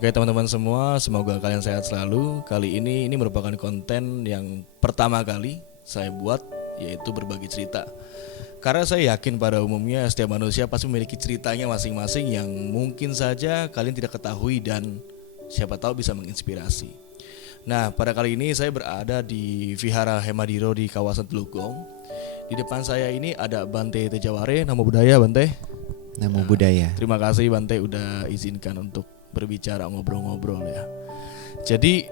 Oke teman-teman semua, semoga kalian sehat selalu. Kali ini merupakan konten yang pertama kali saya buat, yaitu berbagi cerita. Karena saya yakin pada umumnya setiap manusia pasti memiliki ceritanya masing-masing yang mungkin saja kalian tidak ketahui dan siapa tahu bisa menginspirasi. Nah, pada kali ini saya berada di Vihara Hemadiro di kawasan Teluk Gong. Di depan saya ini ada Bante Tejaware, Namo Buddhaya Bante. Namo Buddhaya. Terima kasih Bante udah izinkan untuk berbicara, ngobrol-ngobrol ya. Jadi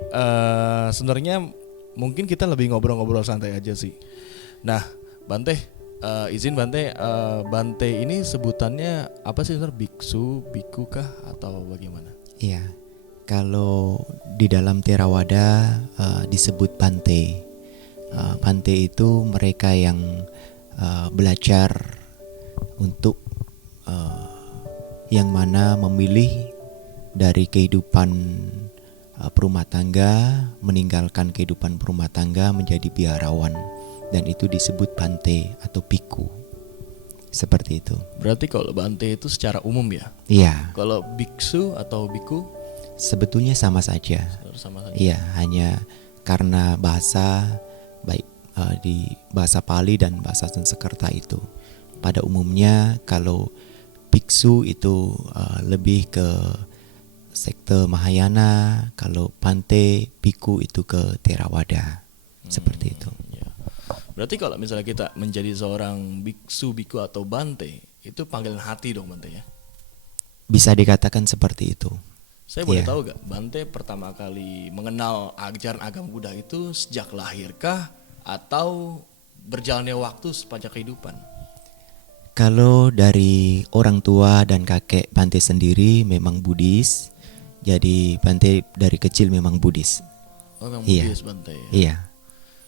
sebenarnya mungkin kita lebih ngobrol-ngobrol santai aja sih. Nah, Bante, izin Bante, Bante ini sebutannya apa sih sebenarnya? Biksu, biku kah atau bagaimana? Iya, kalau di dalam Theravada disebut Bante. Bante itu mereka yang belajar untuk yang mana memilih dari kehidupan perumah tangga, meninggalkan kehidupan perumah tangga menjadi biarawan, dan itu disebut Bante atau biku. Seperti itu. Berarti kalau Bante itu secara umum ya? Iya. Kalau biksu atau biku? Sebetulnya sama saja. Sama saja. Iya, hanya karena bahasa baik di bahasa Pali dan bahasa Sanskerta itu. Pada umumnya kalau biksu itu lebih ke sekte Mahayana, kalau Bante biku itu ke Theravada. Seperti itu. Ya. Berarti kalau misalnya kita menjadi seorang biksu, biku atau Bante, itu panggilan hati dong Bante ya? Bisa dikatakan seperti itu. Saya boleh Iya. tahu gak, Bante pertama kali mengenal ajaran agama Buddha itu sejak lahirkah atau berjalannya waktu sepanjang kehidupan? Kalau dari orang tua dan kakek Bante sendiri memang Buddhis. Jadi Bante dari kecil memang Buddhis. Oh, memang Iya. Buddhis Bante ya? Iya.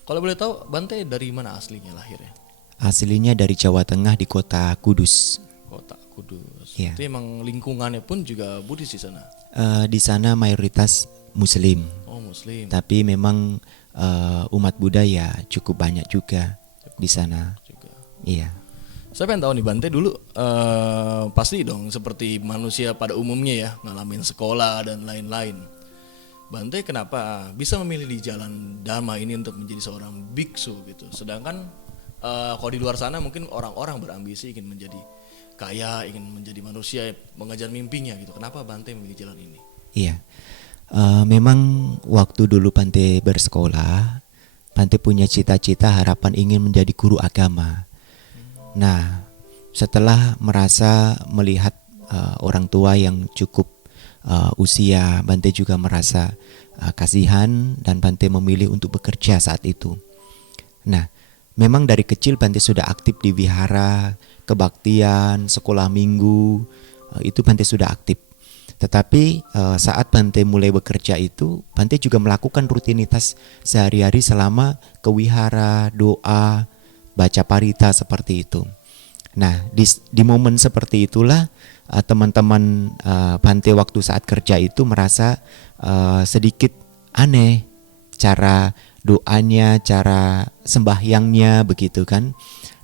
Kalau boleh tahu, Bante dari mana aslinya lahirnya? Aslinya dari Jawa Tengah di kota Kudus. Kota Kudus. Iya. Itu emang lingkungannya pun juga Buddhis di sana? Di sana mayoritas Muslim. Oh, Muslim. Tapi memang umat Buddha ya cukup banyak juga di sana. Juga. Iya. Saya pengen tahu nih Bante dulu, pasti dong seperti manusia pada umumnya ya, ngalamin sekolah dan lain-lain. Bante kenapa bisa memilih di jalan Dharma ini untuk menjadi seorang biksu gitu? Sedangkan kalau di luar sana mungkin orang-orang berambisi ingin menjadi kaya, ingin menjadi manusia, mengejar mimpinya gitu. Kenapa Bante memilih jalan ini? Iya. Memang waktu dulu Bante bersekolah, Bante punya cita-cita harapan ingin menjadi guru agama. Nah, setelah merasa melihat orang tua yang cukup usia, Bante juga merasa kasihan dan Bante memilih untuk bekerja saat itu. Nah, memang dari kecil Bante sudah aktif di wihara, kebaktian, sekolah minggu, itu Bante sudah aktif. Tetapi saat Bante mulai bekerja itu, Bante juga melakukan rutinitas sehari-hari selama ke wihara, doa, baca parita seperti itu. Nah, di momen seperti itulah teman-teman Bante waktu saat kerja itu merasa sedikit aneh cara doanya, cara sembahyangnya begitu kan.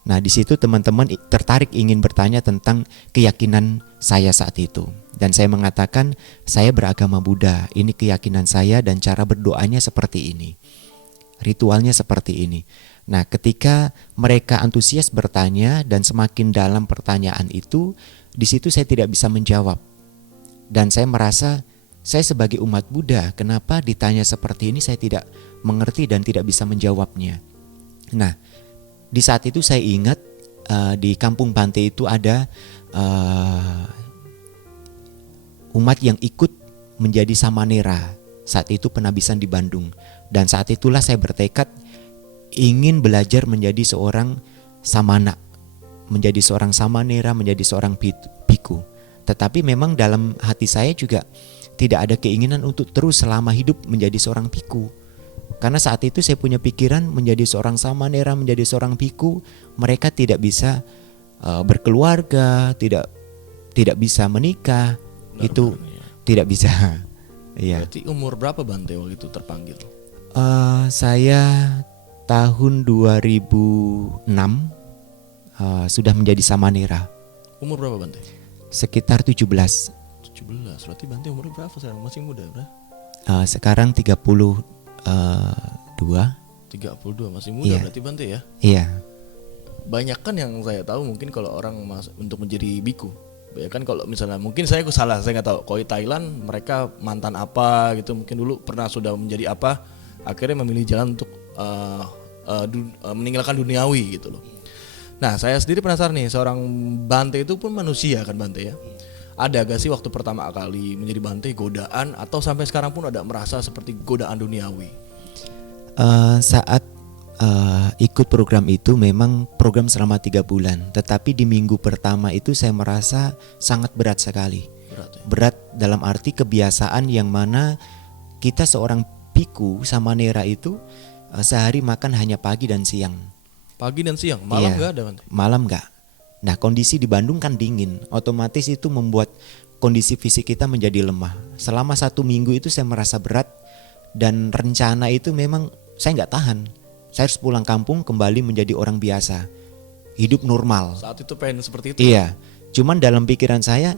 Nah, di situ teman-teman tertarik ingin bertanya tentang keyakinan saya saat itu. Dan saya mengatakan, saya beragama Buddha, ini keyakinan saya dan cara berdoanya seperti ini. Ritualnya seperti ini. Nah, ketika mereka antusias bertanya dan semakin dalam pertanyaan itu, di situ saya tidak bisa menjawab. Dan saya merasa, saya sebagai umat Buddha, kenapa ditanya seperti ini saya tidak mengerti dan tidak bisa menjawabnya. Nah, di saat itu saya ingat di kampung Bante itu ada umat yang ikut menjadi samanera. Saat itu penabisan di Bandung. Dan saat itulah saya bertekad ingin belajar menjadi seorang samana, menjadi seorang samanera, menjadi seorang biku. Tetapi memang dalam hati saya juga tidak ada keinginan untuk terus selama hidup menjadi seorang biku. Karena saat itu saya punya pikiran menjadi seorang samanera, menjadi seorang biku, mereka tidak bisa berkeluarga, tidak bisa menikah. Benar, itu ya. tidak bisa. Iya. Berarti umur berapa Bante waktu itu terpanggil? Saya tahun 2006 sudah menjadi samanera. Umur berapa Bante? Sekitar 17. 17. Berarti Bante umurnya berapa sekarang? Masih muda, bro? Sekarang 32. 32 masih muda. Iya. Berarti Bante ya. Iya. Banyak kan yang saya tahu mungkin kalau orang untuk menjadi biku. Ya kan kalau misalnya mungkin saya salah, saya nggak tahu. Kalau di Thailand mereka mantan apa gitu, mungkin dulu pernah sudah menjadi apa, akhirnya memilih jalan untuk meninggalkan duniawi gitu loh. Nah, saya sendiri penasaran nih, seorang Bante itu pun manusia kan Bante ya. Ada gak sih waktu pertama kali menjadi Bante godaan atau sampai sekarang pun ada merasa seperti godaan duniawi? Saat ikut program itu memang program selama 3 bulan, tetapi di minggu pertama itu saya merasa sangat berat sekali. Berat ya? Berat dalam arti kebiasaan yang mana kita seorang biku sama nera itu sehari makan hanya pagi dan siang. Pagi dan siang, malam Iya, nggak ada Bante? malam nggak. Nah kondisi di Bandung kan dingin, otomatis itu membuat kondisi fisik kita menjadi lemah. Selama 1 minggu itu saya merasa berat dan rencana itu memang saya nggak tahan. Saya harus pulang kampung kembali menjadi orang biasa, hidup normal. Saat itu pengen seperti itu. Iya, cuman dalam pikiran saya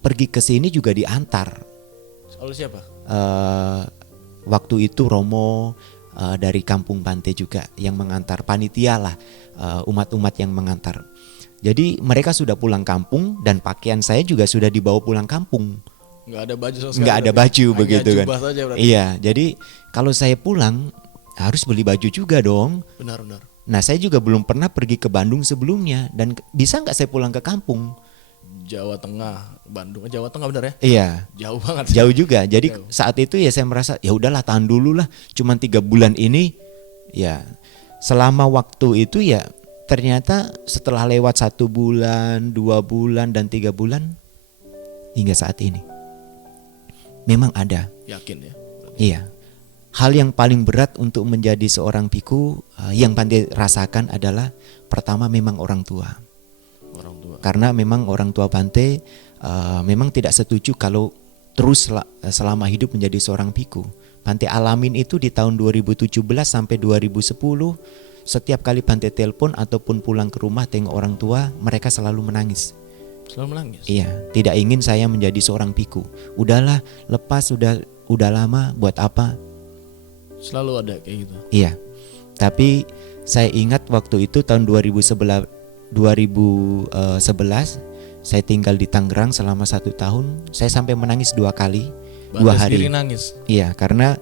pergi ke sini juga diantar. Oleh siapa? Waktu itu Romo dari kampung Bante juga yang mengantar, panitia lah, umat-umat yang mengantar. Jadi mereka sudah pulang kampung dan pakaian saya juga sudah dibawa pulang kampung. Nggak ada baju sama sekali. Nggak ada baju begitu kan. Jubah saja berarti. Iya, jadi kalau saya pulang harus beli baju juga dong. Benar-benar. Nah saya juga belum pernah pergi ke Bandung sebelumnya dan bisa nggak saya pulang ke kampung? Jawa Tengah, Bandung, Jawa Tengah benar ya? Iya, Jauh banget. jauh juga. Jadi Jauh. saat itu ya saya merasa ya udahlah tahan dulu lah. Cuman 3 bulan ini ya selama waktu itu ya ternyata setelah lewat 1 bulan, 2 bulan dan 3 bulan hingga saat ini memang ada. Yakin ya? Berarti. Iya. Hal yang paling berat untuk menjadi seorang biku yang Bante rasakan adalah pertama memang orang tua. Orang tua. Karena memang orang tua Bante memang tidak setuju kalau terus selama hidup menjadi seorang biku. Bante alamin itu di tahun 2017 sampai 2010. Setiap kali Bante telepon ataupun pulang ke rumah tengok orang tua, mereka selalu menangis. Selalu menangis. Iya, tidak ingin saya menjadi seorang biku. Udahlah, lepas, udah lama, buat apa? Selalu ada kayak gitu. Iya. Tapi saya ingat waktu itu tahun 2011 saya tinggal di Tangerang selama 1 tahun. Saya sampai menangis 2 kali, Bante 2 hari. sendiri nangis. Iya, karena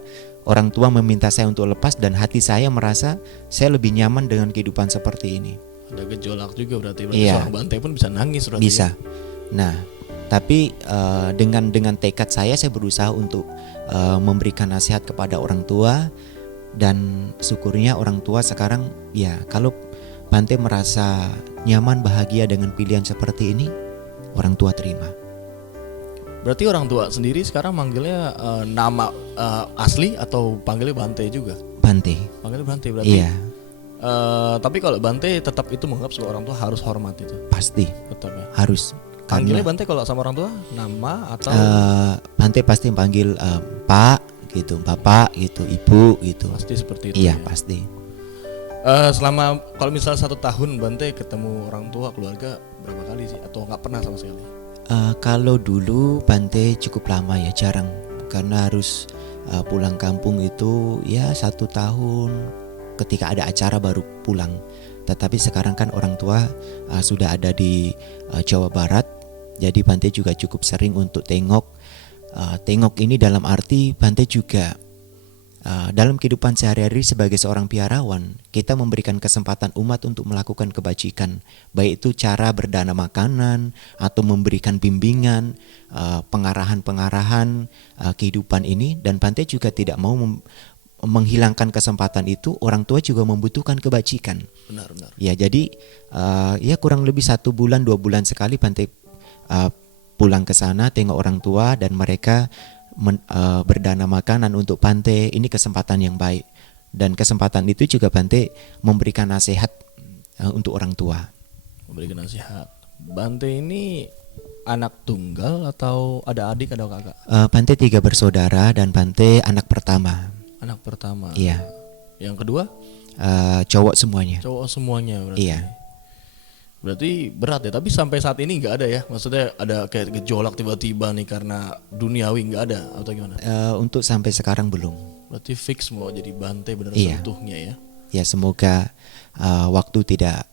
orang tua meminta saya untuk lepas dan hati saya merasa saya lebih nyaman dengan kehidupan seperti ini. Ada gejolak juga berarti Iya. seorang Bante pun bisa nangis berarti. Bisa. Ya? Nah, tapi dengan tekad saya berusaha untuk memberikan nasihat kepada orang tua dan syukurnya orang tua sekarang ya kalau Bante merasa nyaman bahagia dengan pilihan seperti ini, orang tua terima. Berarti orang tua sendiri sekarang manggilnya nama asli atau panggilnya Bante juga? Bante. Panggilnya Bante berarti. Iya, Tapi kalau Bante tetap itu menganggap sebagai orang tua harus hormat itu. pasti Tetap ya. harus. Panggilnya Karena Bante kalau sama orang tua nama atau Bante pasti panggil Pak gitu, Bapak gitu, Ibu gitu. pasti seperti itu. Iya, Ya? pasti. Selama kalau misalnya 1 tahun Bante ketemu orang tua keluarga berapa kali sih atau nggak pernah sama sekali? Kalau dulu Bante cukup lama ya, jarang karena harus pulang kampung itu ya 1 tahun ketika ada acara baru pulang. Tetapi sekarang kan orang tua sudah ada di Jawa Barat, jadi Bante juga cukup sering untuk tengok. Tengok ini dalam arti Bante juga dalam kehidupan sehari-hari sebagai seorang biarawan, kita memberikan kesempatan umat untuk melakukan kebajikan, baik itu cara berdana makanan atau memberikan bimbingan, pengarahan-pengarahan kehidupan ini. Dan Bante juga tidak mau menghilangkan kesempatan itu. Orang tua juga membutuhkan kebajikan. Benar-benar. Ya, jadi ya kurang lebih 1 bulan 2 bulan sekali Bante pulang ke sana tengok orang tua dan mereka berdana makanan untuk Bante. Ini kesempatan yang baik dan kesempatan itu juga Bante memberikan nasihat untuk orang tua. Memberikan nasihat. Bante ini anak tunggal atau ada adik ada kakak? Bante 3 bersaudara dan Bante anak pertama. Anak pertama. Iya. Yang kedua? Cowok semuanya. Cowok semuanya berarti. Iya. Berarti berat ya, tapi sampai saat ini nggak ada ya? Maksudnya ada kayak gejolak tiba-tiba nih karena duniawi, nggak ada atau gimana? Untuk sampai sekarang belum. Berarti fix mau jadi Bante bener Iya. seutuhnya ya? Ya semoga waktu tidak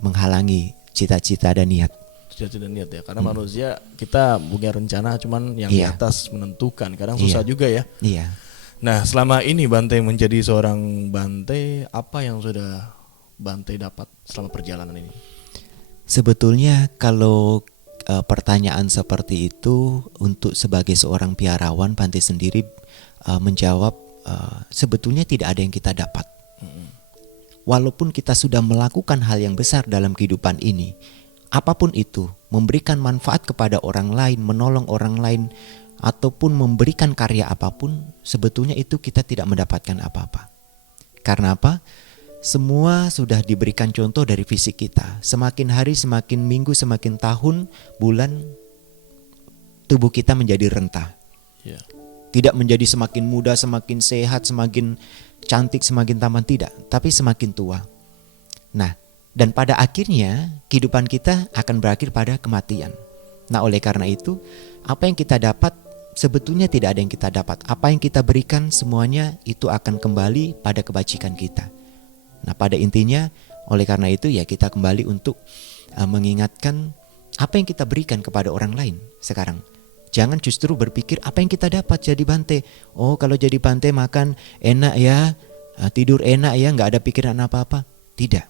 menghalangi cita-cita dan niat. Tidak niat ya, karena manusia kita punya rencana, cuman yang di Iya. atas menentukan. Kadang Iya. susah juga ya. Iya. Nah, selama ini Bante menjadi seorang Bante, apa yang sudah Bante dapat selama perjalanan ini? Sebetulnya kalau pertanyaan seperti itu untuk sebagai seorang biarawan, Bante sendiri menjawab sebetulnya tidak ada yang kita dapat. Walaupun kita sudah melakukan hal yang besar dalam kehidupan ini, apapun itu, memberikan manfaat kepada orang lain, menolong orang lain, ataupun memberikan karya apapun, sebetulnya itu kita tidak mendapatkan apa-apa. Karena apa? Semua sudah diberikan contoh dari fisik kita. Semakin hari, semakin minggu, semakin tahun, bulan, tubuh kita menjadi rentah. Ya. Tidak menjadi semakin muda, semakin sehat, semakin cantik, semakin tampan, tidak. Tapi semakin tua. Nah, dan pada akhirnya kehidupan kita akan berakhir pada kematian. Nah, oleh karena itu, apa yang kita dapat sebetulnya tidak ada yang kita dapat. Apa yang kita berikan semuanya itu akan kembali pada kebajikan kita. Nah, pada intinya oleh karena itu ya kita kembali untuk mengingatkan apa yang kita berikan kepada orang lain sekarang. Jangan justru berpikir apa yang kita dapat jadi Bante. Oh, kalau jadi Bante makan enak ya, tidur enak ya, nggak ada pikiran apa-apa. Tidak.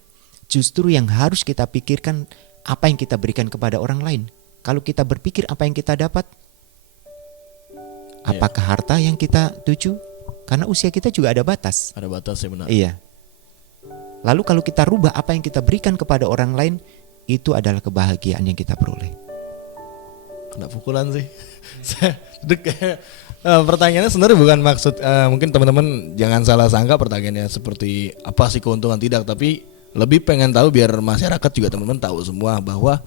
Justru yang harus kita pikirkan apa yang kita berikan kepada orang lain. Kalau kita berpikir apa yang kita dapat, apakah harta yang kita tuju? Karena usia kita juga ada batas. Ada batas ya, benar. Iya. Lalu kalau kita rubah apa yang kita berikan kepada orang lain, itu adalah kebahagiaan yang kita peroleh. Kena pukulan sih. Pertanyaannya sebenarnya bukan maksud, mungkin teman-teman jangan salah sangka pertanyaannya seperti apa sih keuntungan, tidak, tapi lebih pengen tahu biar masyarakat juga teman-teman tahu semua bahwa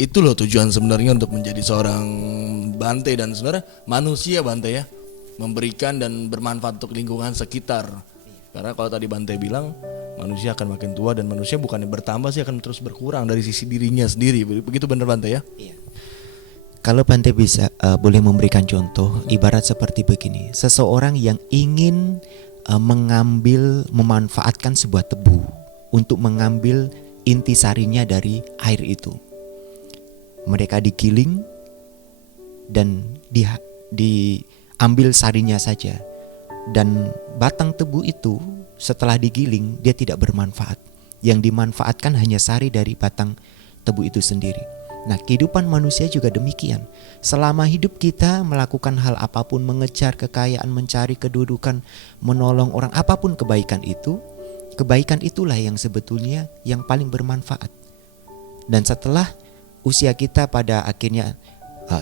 itu loh tujuan sebenarnya untuk menjadi seorang Bante, dan sebenarnya manusia Bante ya, memberikan dan bermanfaat untuk lingkungan sekitar. Karena kalau tadi Bante bilang manusia akan makin tua dan manusia bukannya bertambah sih, akan terus berkurang dari sisi dirinya sendiri. Begitu benar Bante ya? Iya. Kalau Bante bisa boleh memberikan contoh, ibarat seperti begini. Seseorang yang ingin memanfaatkan sebuah tebu untuk mengambil intisarinya dari air itu. Mereka digiling dan diambil sarinya saja. Dan batang tebu itu setelah digiling dia tidak bermanfaat. Yang dimanfaatkan hanya sari dari batang tebu itu sendiri. Nah, kehidupan manusia juga demikian. Selama hidup kita melakukan hal apapun, mengejar kekayaan, mencari kedudukan, menolong orang, apapun kebaikan itulah yang sebetulnya yang paling bermanfaat. Dan setelah usia kita pada akhirnya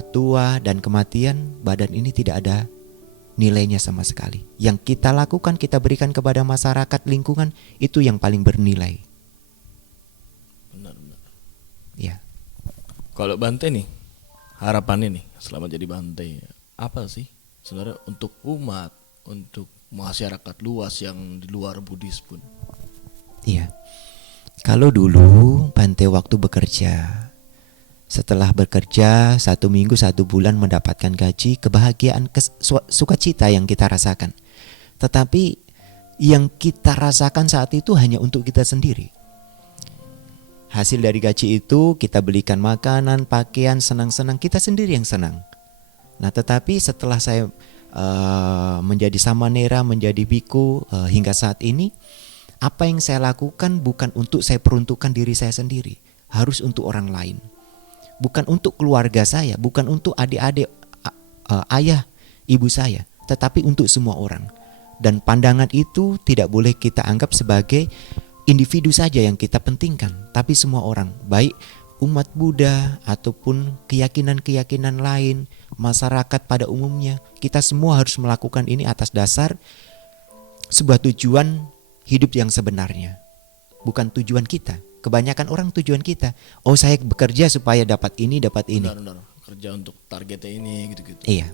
tua dan kematian, badan ini tidak ada nilainya sama sekali. Yang kita lakukan, kita berikan kepada masyarakat, lingkungan, itu yang paling bernilai. Benar-benar. Ya. Kalau Bante nih, harapannya nih selama jadi Bante, apa sih sebenarnya untuk umat, untuk masyarakat luas yang di luar Buddhis pun? Iya. Kalau dulu Bante waktu bekerja, setelah bekerja 1 minggu 1 bulan mendapatkan gaji, kebahagiaan, sukacita yang kita rasakan. Tetapi yang kita rasakan saat itu hanya untuk kita sendiri. Hasil dari gaji itu kita belikan makanan, pakaian, senang-senang, kita sendiri yang senang. Nah, tetapi setelah saya menjadi samanera, menjadi biku hingga saat ini, apa yang saya lakukan bukan untuk saya peruntukkan diri saya sendiri, harus untuk orang lain. Bukan untuk keluarga saya, bukan untuk adik-adik, ayah, ibu saya, tetapi untuk semua orang. Dan pandangan itu tidak boleh kita anggap sebagai individu saja yang kita pentingkan, tapi semua orang, baik umat Buddha ataupun keyakinan-keyakinan lain, masyarakat pada umumnya, kita semua harus melakukan ini atas dasar sebuah tujuan hidup yang sebenarnya, bukan tujuan kita. Kebanyakan orang tujuan kita, oh saya bekerja supaya dapat ini, dapat ini. Benar, kerja untuk targetnya ini, gitu-gitu. Iya.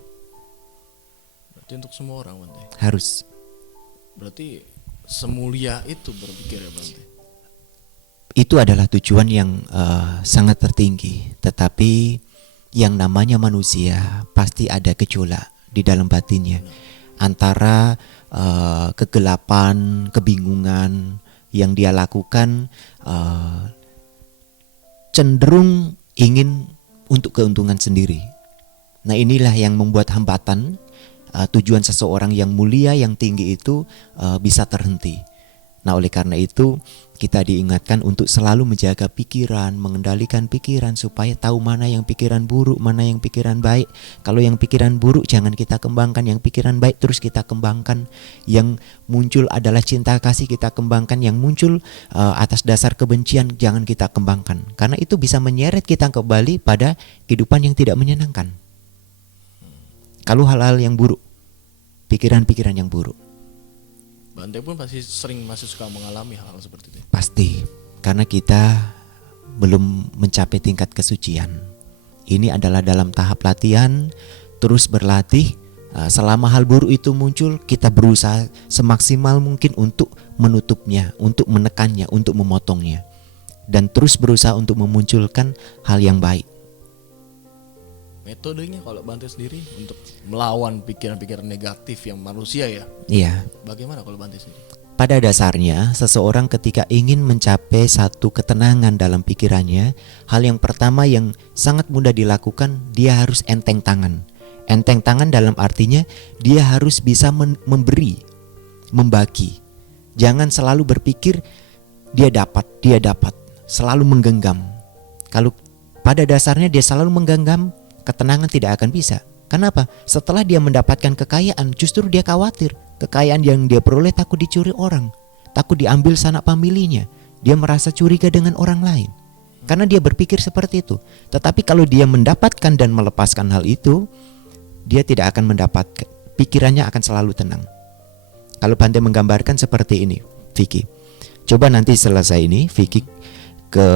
Berarti untuk semua orang Bante. Harus. Berarti semulia itu berpikir ya Bante. itu adalah tujuan yang sangat tertinggi. Tetapi yang namanya manusia pasti ada gejolak di dalam batinnya, antara kegelapan, kebingungan yang dia lakukan, cenderung ingin untuk keuntungan sendiri. Nah, inilah yang membuat hambatan tujuan seseorang yang mulia, yang tinggi itu bisa terhenti. Nah, oleh karena itu kita diingatkan untuk selalu menjaga pikiran, mengendalikan pikiran supaya tahu mana yang pikiran buruk, mana yang pikiran baik. Kalau yang pikiran buruk jangan kita kembangkan, yang pikiran baik terus kita kembangkan. Yang muncul adalah cinta kasih, kita kembangkan. Yang muncul atas dasar kebencian jangan kita kembangkan. Karena itu bisa menyeret kita kembali pada kehidupan yang tidak menyenangkan. Kalau hal-hal yang buruk, pikiran-pikiran yang buruk, Bante pun pasti masih suka mengalami hal seperti itu. pasti, karena kita belum mencapai tingkat kesucian. Ini adalah dalam tahap latihan, terus berlatih. Selama hal buruk itu muncul, kita berusaha semaksimal mungkin untuk menutupnya, untuk menekannya, untuk memotongnya, dan terus berusaha untuk memunculkan hal yang baik. Metodenya kalau Bante sendiri untuk melawan pikiran-pikiran negatif yang manusia ya, Iya. bagaimana kalau Bante sendiri? Pada dasarnya, seseorang ketika ingin mencapai satu ketenangan dalam pikirannya, hal yang pertama yang sangat mudah dilakukan, dia harus enteng tangan. Enteng tangan dalam artinya dia harus bisa memberi, membagi. Jangan selalu berpikir dia dapat, selalu menggenggam. Kalau pada dasarnya dia selalu menggenggam, ketenangan tidak akan bisa. Kenapa? Setelah dia mendapatkan kekayaan, justru dia khawatir. Kekayaan yang dia peroleh takut dicuri orang, takut diambil sanak familinya. Dia merasa curiga dengan orang lain, karena dia berpikir seperti itu. Tetapi kalau dia mendapatkan dan melepaskan hal itu, dia tidak akan mendapatkan. Pikirannya akan selalu tenang. Kalau Bante menggambarkan seperti ini, Vicky, coba nanti selesai ini, Vicky ke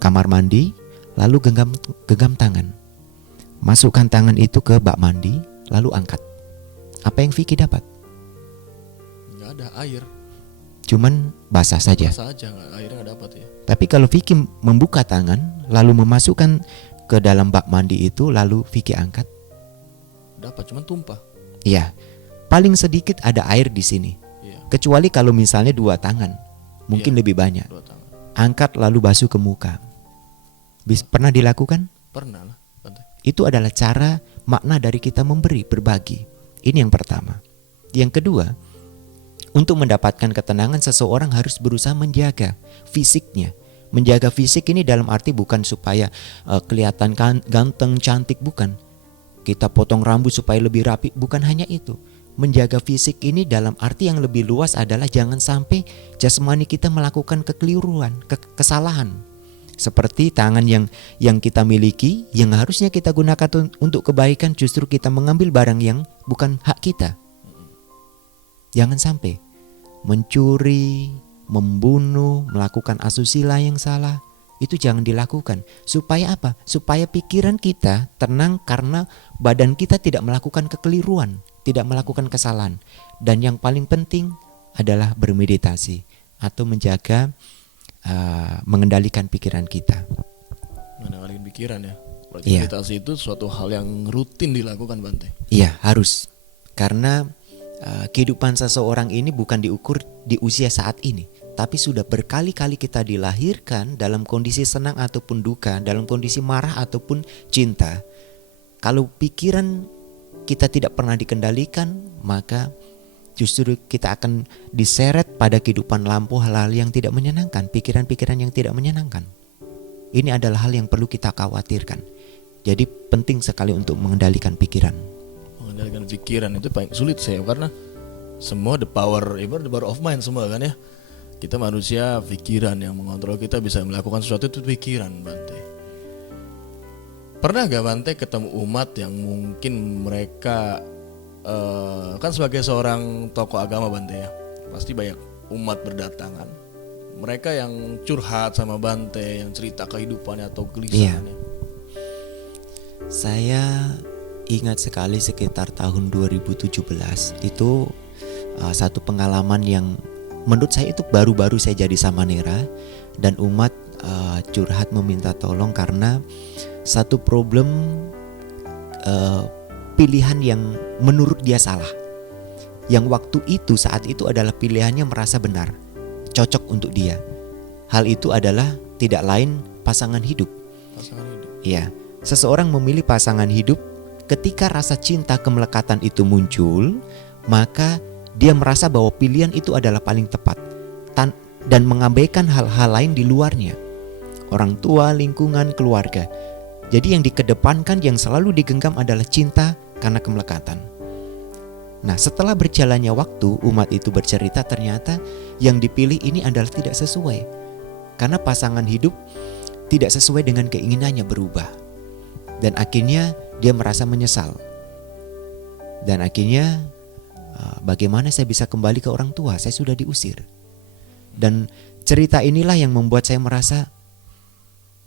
kamar mandi, lalu genggam tangan. Masukkan tangan itu ke bak mandi, lalu angkat. Apa yang Vicky dapat? Nggak ada air. Cuman basah saja. Basah aja, airnya nggak dapat ya. Tapi kalau Vicky membuka tangan, lalu memasukkan ke dalam bak mandi itu, lalu Vicky angkat, Dapat, cuman tumpah. iya, paling sedikit ada air di sini. Iya. Kecuali kalau misalnya 2 tangan, mungkin Iya, lebih banyak. 2 tangan. Angkat lalu basuh ke muka. Pernah dilakukan? Pernah lah, Bante. Itu adalah cara, makna dari kita memberi, berbagi. Ini yang pertama. Yang kedua, untuk mendapatkan ketenangan seseorang harus berusaha menjaga fisiknya. Menjaga fisik ini dalam arti bukan supaya kelihatan ganteng, cantik, bukan. Kita potong rambut supaya lebih rapi, bukan hanya itu. Menjaga fisik ini dalam arti yang lebih luas adalah jangan sampai jasmani kita melakukan kekeliruan, kesalahan. Seperti tangan yang kita miliki, yang harusnya kita gunakan untuk kebaikan, justru kita mengambil barang yang bukan hak kita. Jangan sampai mencuri, membunuh, melakukan asusila yang salah. Itu jangan dilakukan. Supaya apa? Supaya pikiran kita tenang, karena badan kita tidak melakukan kekeliruan, tidak melakukan kesalahan. Dan yang paling penting adalah bermeditasi atau menjaga mengendalikan pikiran kita. Mengendalikan pikiran ya. Berarti Iya. meditasi itu suatu hal yang rutin dilakukan, Bante. Iya, harus. Karena kehidupan seseorang ini bukan diukur di usia saat ini, tapi sudah berkali-kali kita dilahirkan dalam kondisi senang ataupun duka, dalam kondisi marah ataupun cinta. Kalau pikiran kita tidak pernah dikendalikan, maka justru kita akan diseret pada kehidupan lampau, hal-hal yang tidak menyenangkan, pikiran-pikiran yang tidak menyenangkan. Ini adalah hal yang perlu kita khawatirkan. Jadi penting sekali untuk mengendalikan pikiran. Mengendalikan pikiran itu paling sulit saya, karena semua the power of mind semua kan ya. Kita manusia, pikiran yang mengontrol kita, bisa melakukan sesuatu itu pikiran, Bante. Pernah gak Bante ketemu umat yang mungkin mereka kan sebagai seorang tokoh agama, Bante ya, pasti banyak umat berdatangan, mereka yang curhat sama Bante, yang cerita kehidupannya atau gelisahannya. Saya ingat sekali sekitar tahun 2017 itu satu pengalaman yang menurut saya itu baru-baru saya jadi samanera, dan umat curhat meminta tolong karena satu problem pilihan yang menurut dia salah, yang waktu itu saat itu adalah pilihannya merasa benar, cocok untuk dia. Hal itu adalah tidak lain pasangan hidup. Pasangan hidup. Ya, seseorang memilih pasangan hidup ketika rasa cinta kemelekatan itu muncul, maka dia merasa bahwa pilihan itu adalah paling tepat dan mengabaikan hal-hal lain di luarnya. Orang tua, lingkungan, keluarga. Jadi yang dikedepankan, yang selalu digenggam adalah cinta karena kemelekatan. Nah, setelah berjalannya waktu, umat itu bercerita ternyata yang dipilih ini adalah tidak sesuai. Karena pasangan hidup tidak sesuai dengan keinginannya berubah. Dan akhirnya dia merasa menyesal. Dan akhirnya bagaimana saya bisa kembali ke orang tua? Saya sudah diusir. Dan cerita inilah yang membuat saya merasa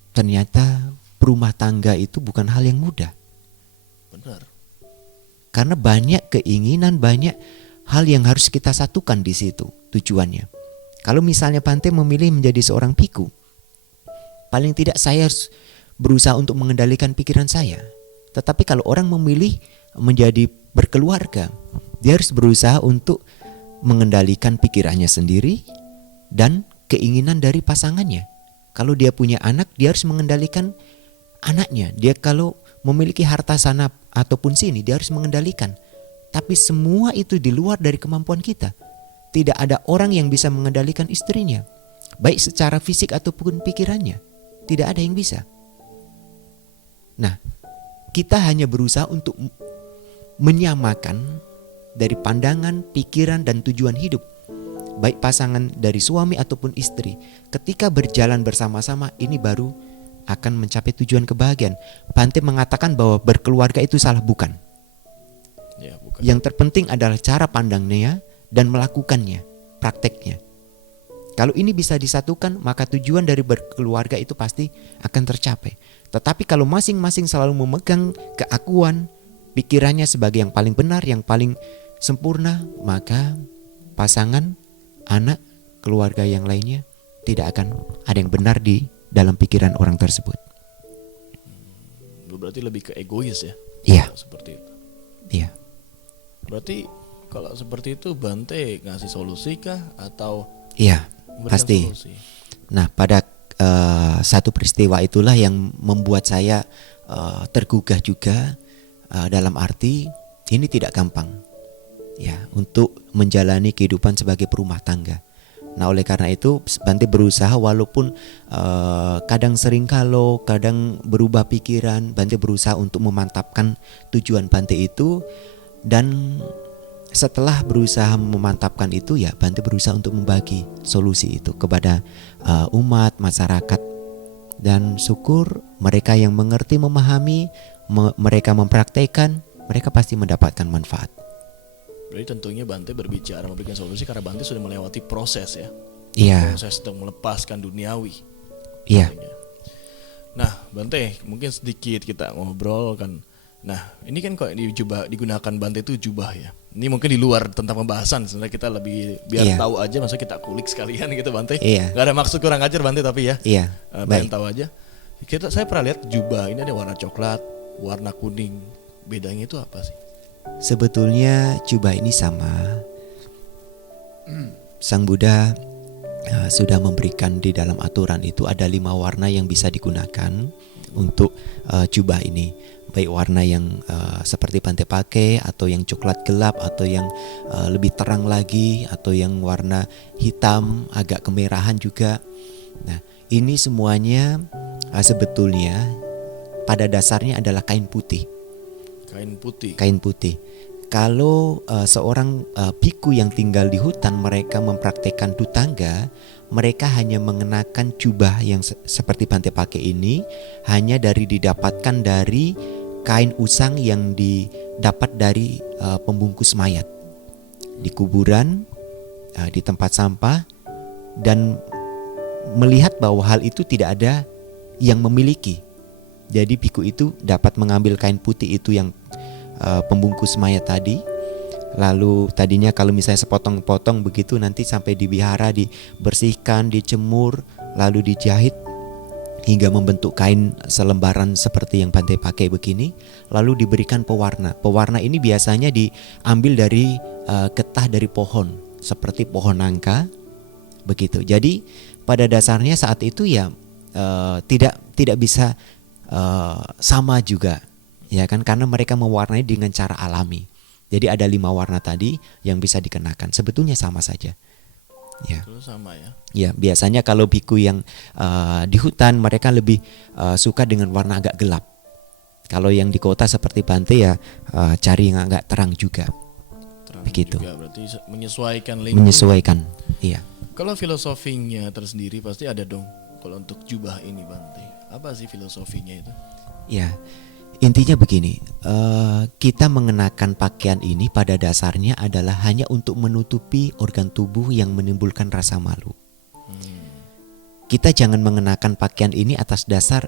ternyata berumah tangga itu bukan hal yang mudah. Benar. Karena banyak keinginan, banyak hal yang harus kita satukan di situ tujuannya. Kalau misalnya Bante memilih menjadi seorang biku, paling tidak saya harus berusaha untuk mengendalikan pikiran saya. Tetapi kalau orang memilih menjadi berkeluarga, dia harus berusaha untuk mengendalikan pikirannya sendiri dan keinginan dari pasangannya. Kalau dia punya anak, dia harus mengendalikan anaknya. Dia kalau memiliki harta sana ataupun sini, dia harus mengendalikan. Tapi semua itu di luar dari kemampuan kita. Tidak ada orang yang bisa mengendalikan istrinya, baik secara fisik ataupun pikirannya. Tidak ada yang bisa. Nah, kita hanya berusaha untuk menyamakan dari pandangan, pikiran, dan tujuan hidup, baik pasangan dari suami ataupun istri. Ketika berjalan bersama-sama, ini baru akan mencapai tujuan kebahagiaan. Bante mengatakan bahwa berkeluarga itu salah, bukan. Ya, bukan. Yang terpenting adalah cara pandangnya dan melakukannya, prakteknya. Kalau ini bisa disatukan, maka tujuan dari berkeluarga itu pasti akan tercapai. Tetapi kalau masing-masing selalu memegang keakuan, pikirannya sebagai yang paling benar, yang paling sempurna, maka pasangan, anak, keluarga yang lainnya tidak akan ada yang benar di dalam pikiran orang tersebut. Berarti lebih ke egois ya? Iya. Seperti itu. Iya. Berarti kalau seperti itu Bante ngasih solusi kah atau? Iya, Memberikan pasti. solusi? Nah, pada satu peristiwa itulah yang membuat saya tergugah juga, dalam arti ini tidak gampang ya untuk menjalani kehidupan sebagai perumah tangga. Nah, oleh karena itu Bante berusaha, walaupun kadang sering kalau kadang berubah pikiran, Bante berusaha untuk memantapkan tujuan Bante itu. Dan setelah berusaha memantapkan itu, ya Bante berusaha untuk membagi solusi itu kepada umat, masyarakat. Dan syukur mereka yang mengerti, memahami, mereka mempraktekkan, mereka pasti mendapatkan manfaat. Berarti tentunya Bante berbicara memberikan solusi karena Bante sudah melewati proses ya. Iya. Proses untuk melepaskan duniawi. Iya. Nah, Bante, mungkin sedikit kita ngobrol kan. Nah, ini kan kok digunakan Bante itu jubah ya. Ini mungkin di luar tentang pembahasan, sebenarnya kita lebih biar tahu aja, maksudnya kita kulik sekalian gitu Bante. Iya. Gak ada maksud kurang ajar Bante tapi ya. Iya. Pengen tahu aja. Saya pernah lihat jubah ini ada warna coklat, warna kuning. Bedanya itu apa sih? Sebetulnya jubah ini sama. Sang Buddha sudah memberikan di dalam aturan itu ada 5 warna yang bisa digunakan untuk jubah ini. Baik warna yang seperti Bante pakai, atau yang coklat gelap, atau yang lebih terang lagi, atau yang warna hitam agak kemerahan juga. Nah, ini semuanya sebetulnya pada dasarnya adalah kain putih. Kain putih. Kain putih. Kalau seorang biku yang tinggal di hutan, mereka mempraktekkan tutangga, mereka hanya mengenakan jubah yang seperti Bante pakai ini, hanya didapatkan dari kain usang yang didapat dari pembungkus mayat di kuburan, di tempat sampah, dan melihat bahwa hal itu tidak ada yang memiliki. Jadi biku itu dapat mengambil kain putih itu yang pembungkus mayat tadi, Lalu tadinya kalau misalnya sepotong-potong begitu, nanti sampai dipelihara, dibersihkan, dicemur, lalu dijahit hingga membentuk kain selembaran seperti yang Bante pakai begini. Lalu diberikan pewarna. Pewarna ini biasanya diambil dari getah dari pohon, seperti pohon nangka begitu. Jadi pada dasarnya saat itu ya tidak bisa sama juga, ya kan, karena mereka mewarnai dengan cara alami. Jadi ada 5 warna tadi yang bisa dikenakan, sebetulnya sama saja. Ya. Itu sama ya. Ya, biasanya kalau biku yang di hutan mereka lebih suka dengan warna agak gelap. Kalau yang di kota seperti Bante ya cari yang agak terang juga. Terang begitu. Juga, berarti menyesuaikan lingkungan. Menyesuaikan, iya. Kalau filosofinya tersendiri pasti ada dong. Kalau untuk jubah ini Bante, apa sih filosofinya itu? Ya, intinya begini, kita mengenakan pakaian ini pada dasarnya adalah hanya untuk menutupi organ tubuh yang menimbulkan rasa malu. Kita jangan mengenakan pakaian ini atas dasar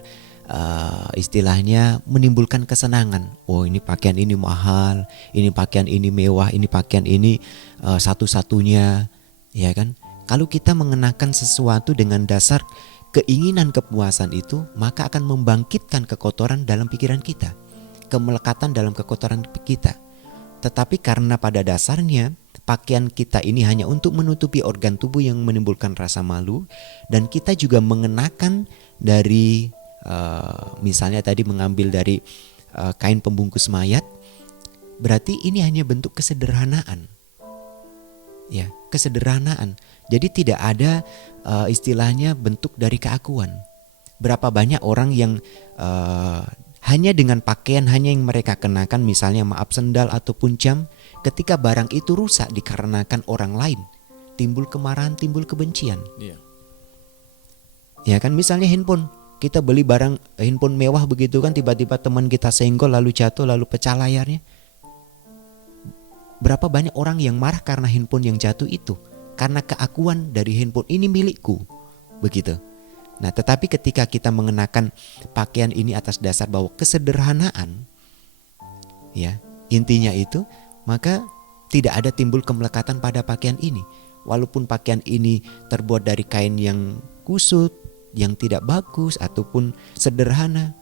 istilahnya menimbulkan kesenangan. Oh, ini pakaian ini mahal, ini pakaian ini mewah, ini pakaian ini satu-satunya, ya kan? Kalau kita mengenakan sesuatu dengan dasar keinginan kepuasan itu, maka akan membangkitkan kekotoran dalam pikiran kita, kemelekatan dalam kekotoran kita. Tetapi karena pada dasarnya pakaian kita ini hanya untuk menutupi organ tubuh yang menimbulkan rasa malu, dan kita juga mengenakan dari misalnya tadi mengambil dari kain pembungkus mayat, berarti ini hanya bentuk kesederhanaan. Ya, kesederhanaan. Jadi tidak ada istilahnya bentuk dari keakuan. Berapa banyak orang yang hanya dengan pakaian hanya yang mereka kenakan, misalnya maaf sendal ataupun jam, ketika barang itu rusak dikarenakan orang lain, timbul kemarahan, timbul kebencian. Iya. Ya kan, misalnya handphone, kita beli barang handphone mewah begitu kan, tiba-tiba teman kita senggol lalu jatuh lalu pecah layarnya. Berapa banyak orang yang marah karena handphone yang jatuh itu, karena keakuan dari handphone ini milikku, begitu. Nah, tetapi ketika kita mengenakan pakaian ini atas dasar bahwa kesederhanaan, ya, intinya itu, maka tidak ada timbul kemelekatan pada pakaian ini. Walaupun pakaian ini terbuat dari kain yang kusut, yang tidak bagus ataupun sederhana,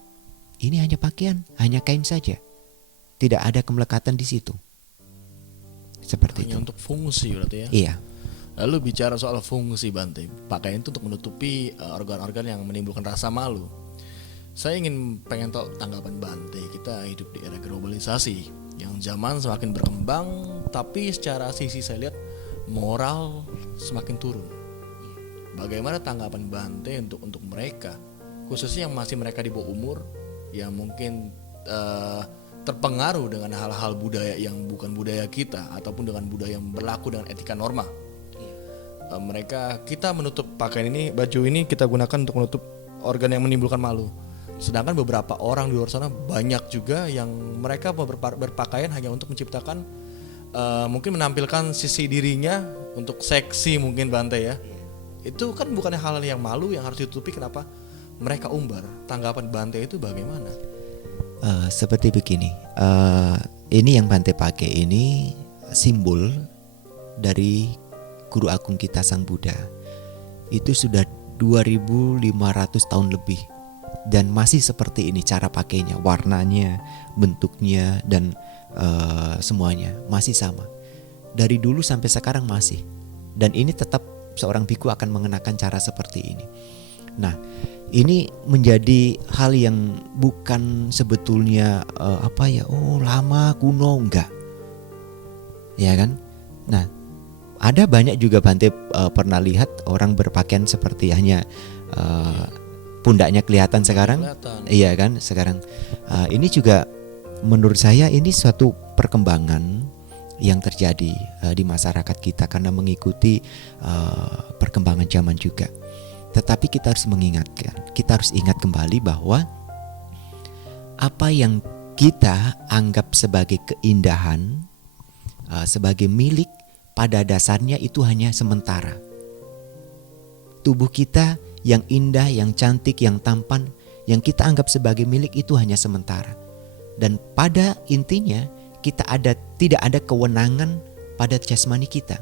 ini hanya pakaian, hanya kain saja. Tidak ada kemelekatan di situ. Seperti Hanya itu. untuk fungsi berarti ya. Iya. Lalu bicara soal fungsi Bante, pakaian itu untuk menutupi organ-organ yang menimbulkan rasa malu. Saya pengen tahu tanggapan Bante. Kita hidup di era globalisasi yang zaman semakin berkembang, tapi secara sisi saya lihat moral semakin turun. Bagaimana tanggapan Bante untuk mereka, khususnya yang masih mereka di bawah umur, yang mungkin terpengaruh dengan hal-hal budaya yang bukan budaya kita, ataupun dengan budaya yang berlaku dengan etika norma. Kita menutup pakaian ini, baju ini kita gunakan untuk menutup organ yang menimbulkan malu. Sedangkan beberapa orang di luar sana banyak juga yang mereka berpakaian hanya untuk menciptakan mungkin menampilkan sisi dirinya untuk seksi mungkin Bante ya. Itu kan bukannya hal yang malu yang harus ditutupi, kenapa mereka umbar? Tanggapan Bante itu bagaimana? Seperti begini, ini yang Bante pakai ini simbol dari Guru Agung kita Sang Buddha. Itu sudah 2500 tahun lebih, dan masih seperti ini cara pakainya, warnanya, bentuknya, dan semuanya masih sama. Dari dulu sampai sekarang masih. Dan ini tetap seorang biku akan mengenakan cara seperti ini. Nah, ini menjadi hal yang bukan sebetulnya lama kuno, enggak. Ya kan? Nah, ada banyak juga Bante pernah lihat orang berpakaian seperti hanya pundaknya kelihatan sekarang. Iya kan? Sekarang ini juga menurut saya ini suatu perkembangan yang terjadi di masyarakat kita karena mengikuti perkembangan zaman juga. Tetapi kita harus mengingatkan, kita harus ingat kembali bahwa apa yang kita anggap sebagai keindahan, sebagai milik, pada dasarnya itu hanya sementara. Tubuh kita yang indah, yang cantik, yang tampan, yang kita anggap sebagai milik itu hanya sementara. Dan pada intinya tidak ada kewenangan pada jasmani kita.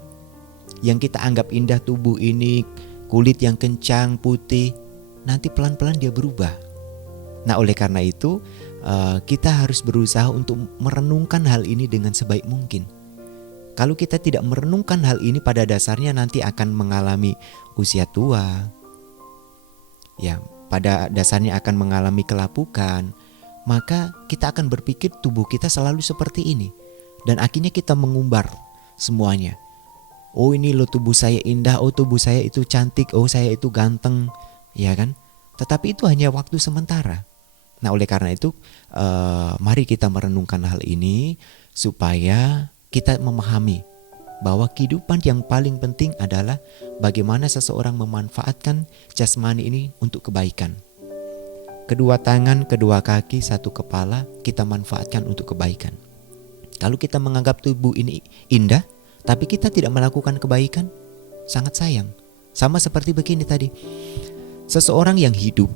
Yang kita anggap indah tubuh ini, kulit yang kencang, putih, nanti pelan-pelan dia berubah. Nah, oleh karena itu kita harus berusaha untuk merenungkan hal ini dengan sebaik mungkin. Kalau kita tidak merenungkan hal ini, pada dasarnya nanti akan mengalami usia tua. Ya, pada dasarnya akan mengalami kelapukan. Maka kita akan berpikir tubuh kita selalu seperti ini. Dan akhirnya kita mengumbar semuanya. Oh, ini loh tubuh saya indah, oh tubuh saya itu cantik, oh saya itu ganteng, ya kan? Tetapi itu hanya waktu sementara. Nah, oleh karena itu mari kita merenungkan hal ini supaya kita memahami bahwa kehidupan yang paling penting adalah bagaimana seseorang memanfaatkan jasmani ini untuk kebaikan. Kedua tangan, kedua kaki, satu kepala kita manfaatkan untuk kebaikan. Kalau kita menganggap tubuh ini indah, tapi kita tidak melakukan kebaikan, sangat sayang. Sama seperti begini tadi. Seseorang yang hidup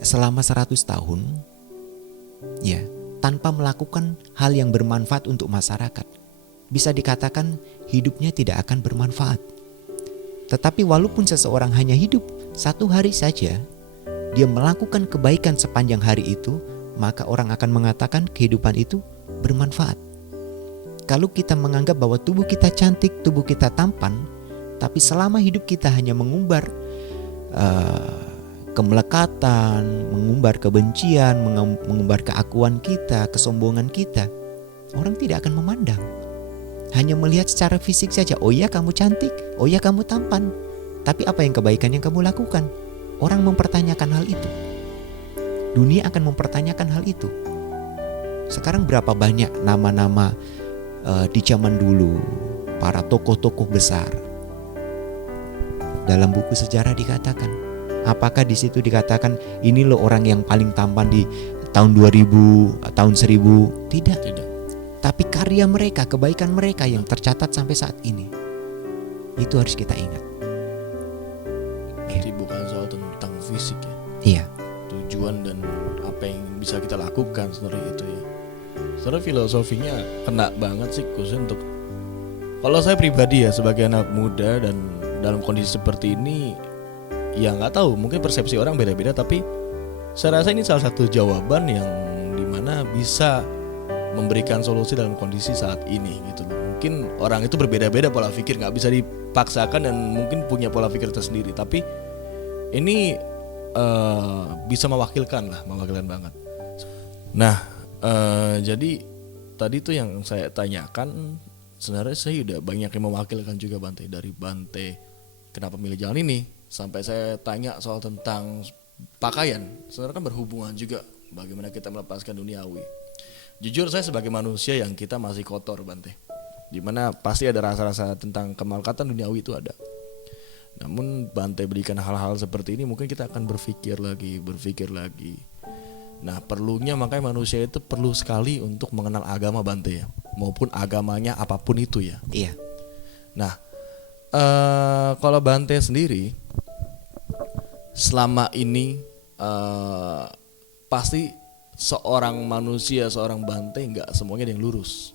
selama 100 tahun ya, tanpa melakukan hal yang bermanfaat untuk masyarakat, bisa dikatakan hidupnya tidak akan bermanfaat. Tetapi walaupun seseorang hanya hidup 1 hari saja, dia melakukan kebaikan sepanjang hari itu, maka orang akan mengatakan kehidupan itu bermanfaat. Kalau kita menganggap bahwa tubuh kita cantik, tubuh kita tampan, tapi selama hidup kita hanya mengumbar kemelekatan, mengumbar kebencian, mengumbar keakuan kita, kesombongan kita, orang tidak akan memandang. Hanya melihat secara fisik saja, oh ya kamu cantik, oh ya kamu tampan. Tapi apa yang kebaikan yang kamu lakukan? Orang mempertanyakan hal itu. Dunia akan mempertanyakan hal itu. Sekarang berapa banyak nama-nama di zaman dulu, para tokoh-tokoh besar. Dalam buku sejarah dikatakan, apakah di situ dikatakan ini loh orang yang paling tampan di tahun 2000, tahun 1000? Tidak. Tapi karya mereka, kebaikan mereka yang tercatat sampai saat ini, itu harus kita ingat. Jadi bukan soal tentang fisik ya. Iya. Tujuan dan apa yang bisa kita lakukan sebenarnya itu ya. Sebenarnya filosofinya kena banget sih, khususnya untuk kalau saya pribadi ya sebagai anak muda dan dalam kondisi seperti ini, ya nggak tahu, mungkin persepsi orang beda-beda, tapi saya rasa ini salah satu jawaban yang dimana bisa memberikan solusi dalam kondisi saat ini gitu loh. Mungkin orang itu berbeda-beda pola pikir, nggak bisa dipaksakan dan mungkin punya pola pikir tersendiri, tapi ini bisa mewakilkan banget. Nah, jadi tadi tuh yang saya tanyakan, sebenarnya saya udah banyak yang mewakilkan juga Bante. Dari Bante kenapa milih jalan ini, sampai saya tanya soal tentang pakaian, sebenarnya kan berhubungan juga bagaimana kita melepaskan duniawi. Jujur saya sebagai manusia yang kita masih kotor Bante, dimana pasti ada rasa-rasa tentang kemelekatan duniawi itu ada. Namun Bante berikan hal-hal seperti ini, mungkin kita akan berpikir lagi. Nah, perlunya makanya manusia itu perlu sekali untuk mengenal agama Bante ya, maupun agamanya apapun itu ya. Iya. Nah, kalau Bante sendiri selama ini pasti seorang manusia, seorang Bante nggak semuanya yang lurus.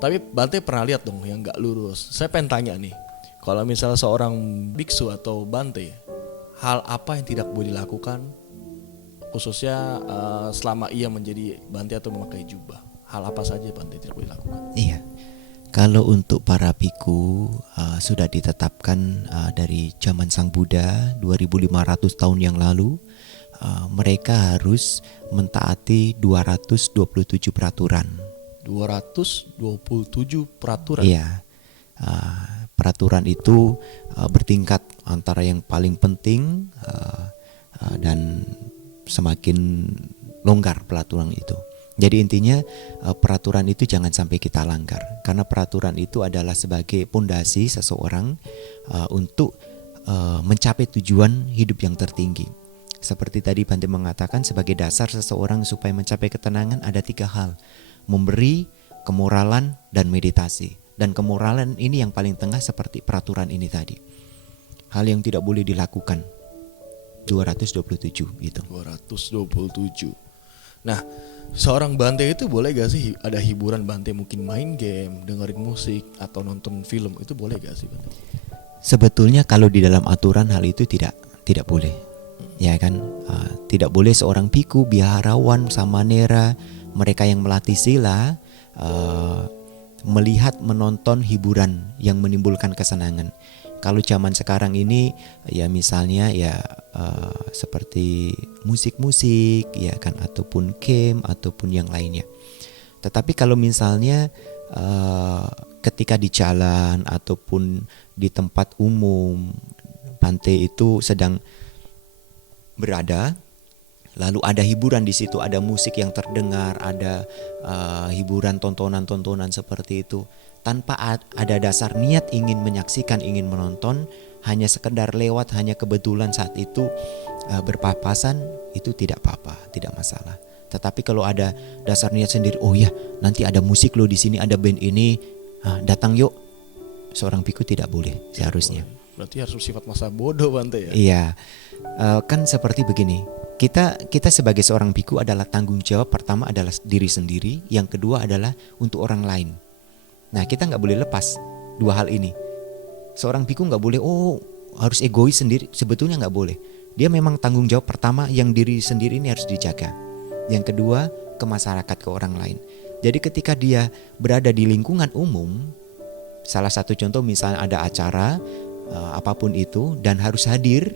Tapi Bante pernah lihat dong yang nggak lurus. Saya pengen tanya nih, kalau misalnya seorang biksu atau Bante, hal apa yang tidak boleh dilakukan, khususnya selama ia menjadi Bante atau memakai jubah? Hal apa saja Bante tidak boleh lakukan? Iya. Kalau untuk para biku sudah ditetapkan dari zaman Sang Buddha 2500 tahun yang lalu, mereka harus mentaati 227 peraturan. 227 peraturan? Iya. Peraturan itu bertingkat antara yang paling penting dan semakin longgar peraturan itu. Jadi intinya peraturan itu jangan sampai kita langgar, karena peraturan itu adalah sebagai pondasi seseorang untuk mencapai tujuan hidup yang tertinggi. Seperti tadi Bante mengatakan, sebagai dasar seseorang supaya mencapai ketenangan ada 3 hal: memberi, kemoralan, dan meditasi. Dan kemoralan ini yang paling tengah seperti peraturan ini tadi. Hal yang tidak boleh dilakukan 227 itu. 227. Nah, seorang Bante itu boleh gak sih ada hiburan Bante, mungkin main game, dengerin musik atau nonton film, itu boleh gak sih Bante? Sebetulnya kalau di dalam aturan hal itu tidak boleh, ya kan. Tidak boleh seorang biku, biharawan, samanera, mereka yang melatih sila melihat menonton hiburan yang menimbulkan kesenangan. Kalau zaman sekarang ini ya misalnya ya seperti musik-musik ya kan, ataupun game ataupun yang lainnya. Tetapi kalau misalnya ketika di jalan ataupun di tempat umum Bante itu sedang berada, lalu ada hiburan di situ, ada musik yang terdengar, ada hiburan, tontonan-tontonan seperti itu, tanpa ada dasar niat ingin menyaksikan, ingin menonton, hanya sekedar lewat, hanya kebetulan saat itu berpapasan, itu tidak apa-apa, tidak masalah. Tetapi kalau ada dasar niat sendiri, oh ya nanti ada musik loh di sini, ada band ini, datang yuk, seorang biku tidak boleh seharusnya. Berarti harus bersifat masa bodoh Bante ya? Iya, kan seperti begini. Kita sebagai seorang biku adalah tanggung jawab pertama adalah diri sendiri, yang kedua adalah untuk orang lain. Nah, kita nggak boleh lepas dua hal ini. Seorang biku nggak boleh harus egois sendiri, sebetulnya nggak boleh. Dia memang tanggung jawab pertama yang diri sendiri ini harus dijaga. Yang kedua ke masyarakat, ke orang lain. Jadi ketika dia berada di lingkungan umum, salah satu contoh misalnya ada acara apapun itu dan harus hadir,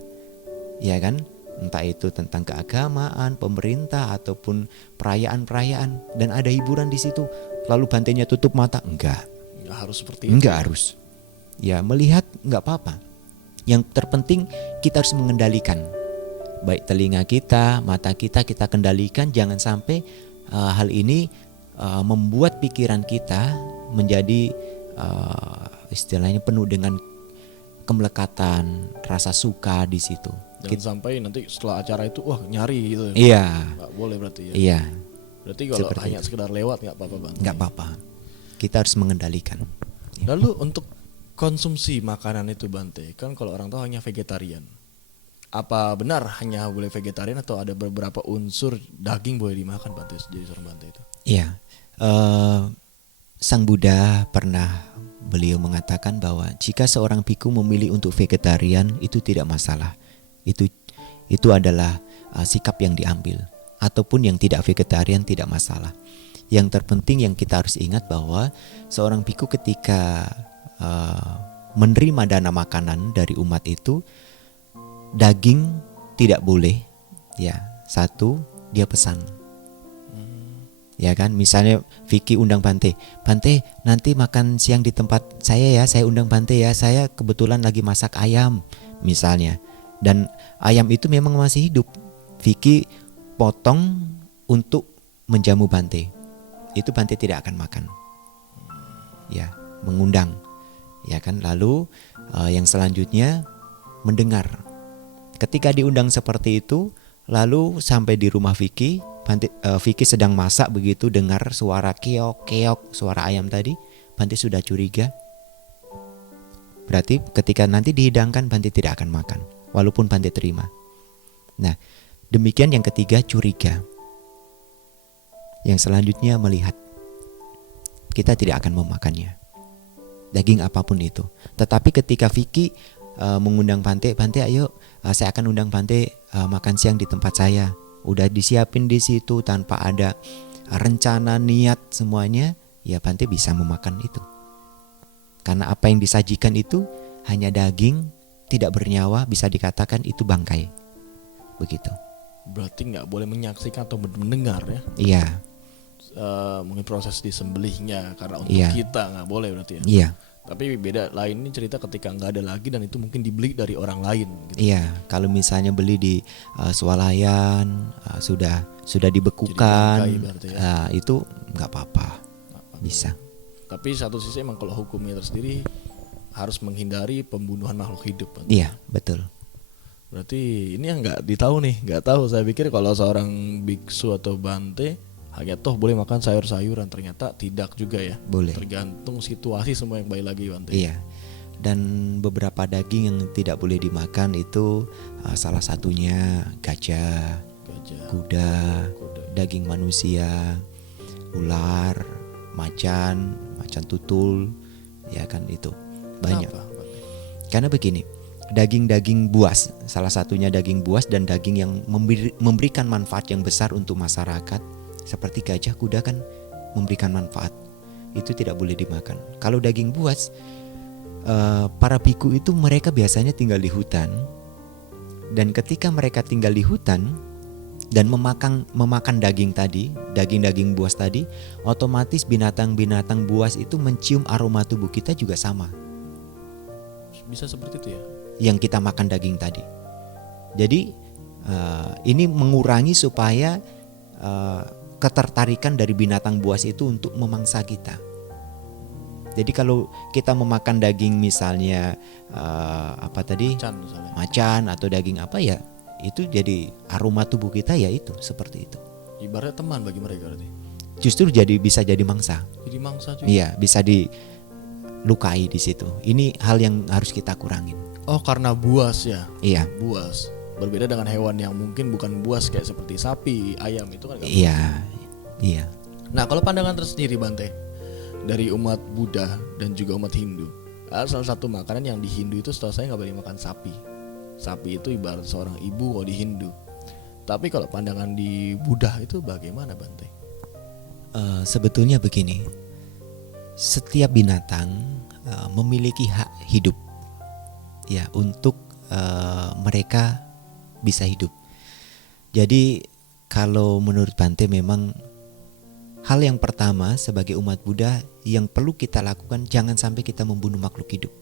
ya kan? Entah itu tentang keagamaan, pemerintah ataupun perayaan-perayaan, dan ada hiburan di situ, lalu Bantenya tutup mata, enggak harus seperti itu. Enggak harus. Ya melihat enggak apa-apa. Yang terpenting kita harus mengendalikan baik telinga kita, mata kita kendalikan, jangan sampai hal ini membuat pikiran kita menjadi istilahnya penuh dengan kemelekatan, rasa suka di situ. Jangan sampai nanti setelah acara itu nyari gitu. Iya. Nggak boleh berarti ya. Iya. Berarti kalau Seperti hanya itu. sekedar lewat nggak apa-apa Bang. Nggak apa-apa. Kita harus mengendalikan. Lalu untuk konsumsi makanan itu Bante, kan kalau orang tahu hanya vegetarian. Apa benar hanya boleh vegetarian atau ada beberapa unsur daging boleh dimakan Bante jadi seorang Bante itu? Iya. Sang Buddha pernah beliau mengatakan bahwa jika seorang biku memilih untuk vegetarian itu tidak masalah. Itu adalah sikap yang diambil. Ataupun yang tidak vegetarian tidak masalah. Yang terpenting yang kita harus ingat bahwa seorang biku ketika menerima dana makanan dari umat itu, daging tidak boleh. Ya, satu dia pesan. Ya kan, misalnya Vicky undang Bante nanti makan siang di tempat saya ya, saya undang Bante ya, saya kebetulan lagi masak ayam misalnya, dan ayam itu memang masih hidup, Vicky potong untuk menjamu Bante, itu Bante tidak akan makan, ya mengundang, ya kan. Lalu yang selanjutnya mendengar, ketika diundang seperti itu, lalu sampai di rumah Vicky, Vicky sedang masak begitu, dengar suara keok, suara ayam tadi, Bante sudah curiga. Berarti ketika nanti dihidangkan, Bante tidak akan makan, walaupun Bante terima. Nah, demikian yang ketiga curiga. Yang selanjutnya melihat. Kita tidak akan memakannya, daging apapun itu. Tetapi ketika Vicky mengundang Bante ayo, saya akan undang Bante makan siang di tempat saya. Udah disiapin di situ tanpa ada rencana, niat semuanya, ya Bante bisa memakan itu. Karena apa yang disajikan itu hanya daging, tidak bernyawa, bisa dikatakan itu bangkai. Begitu. Berarti nggak boleh menyaksikan atau mendengar ya? Iya. Mungkin proses disembelihnya karena untuk kita nggak boleh berarti ya? Iya. Tapi beda lain ini cerita ketika nggak ada lagi dan itu mungkin dibeli dari orang lain gitu. Iya, kalau misalnya beli di swalayan, sudah dibekukan, ya. Itu nggak apa-apa, bisa. Tapi satu sisi emang kalau hukumnya tersendiri harus menghindari pembunuhan makhluk hidup. Iya, betul. Berarti ini yang nggak tahu. Saya pikir kalau seorang biksu atau Bante hanya boleh makan sayur-sayuran, ternyata tidak juga ya. Boleh. Tergantung situasi semua yang baik lagi Bante. Iya. Dan beberapa daging yang tidak boleh dimakan itu salah satunya gajah, kuda, daging manusia, ular, macan tutul, ya kan itu banyak. Kenapa, Bante? Karena begini, daging-daging buas, salah satunya daging buas dan daging yang memberikan manfaat yang besar untuk masyarakat, seperti gajah, kuda kan memberikan manfaat, itu tidak boleh dimakan. Kalau daging buas, para biku itu mereka biasanya tinggal di hutan, dan ketika mereka tinggal di hutan dan memakan daging buas tadi, otomatis binatang-binatang buas itu mencium aroma tubuh kita juga sama Bisa seperti itu ya? yang kita makan daging tadi. Jadi ini mengurangi supaya ketertarikan dari binatang buas itu untuk memangsa kita. Jadi kalau kita memakan daging misalnya Macan misalnya. macan atau daging apa ya, itu jadi aroma tubuh kita ya itu seperti itu. Ibaratnya teman bagi mereka berarti. Justru bisa jadi mangsa. Jadi mangsa juga. Iya, bisa dilukai di situ. Ini hal yang harus kita kurangin. Oh, karena buas ya. Iya. Buas. Berbeda dengan hewan yang mungkin bukan buas kayak seperti sapi, ayam itu kan. Iya. Iya. Nah, kalau pandangan tersendiri Bante, dari umat Buddha dan juga umat Hindu, ada salah satu makanan yang di Hindu itu setahu saya nggak boleh makan sapi. Sapi itu ibarat seorang ibu kalau di Hindu. Tapi kalau pandangan di Buddha itu bagaimana Bante? Sebetulnya begini, setiap binatang memiliki hak hidup, ya, untuk mereka bisa hidup. Jadi kalau menurut Bante memang hal yang pertama sebagai umat Buddha yang perlu kita lakukan, jangan sampai kita membunuh makhluk hidup.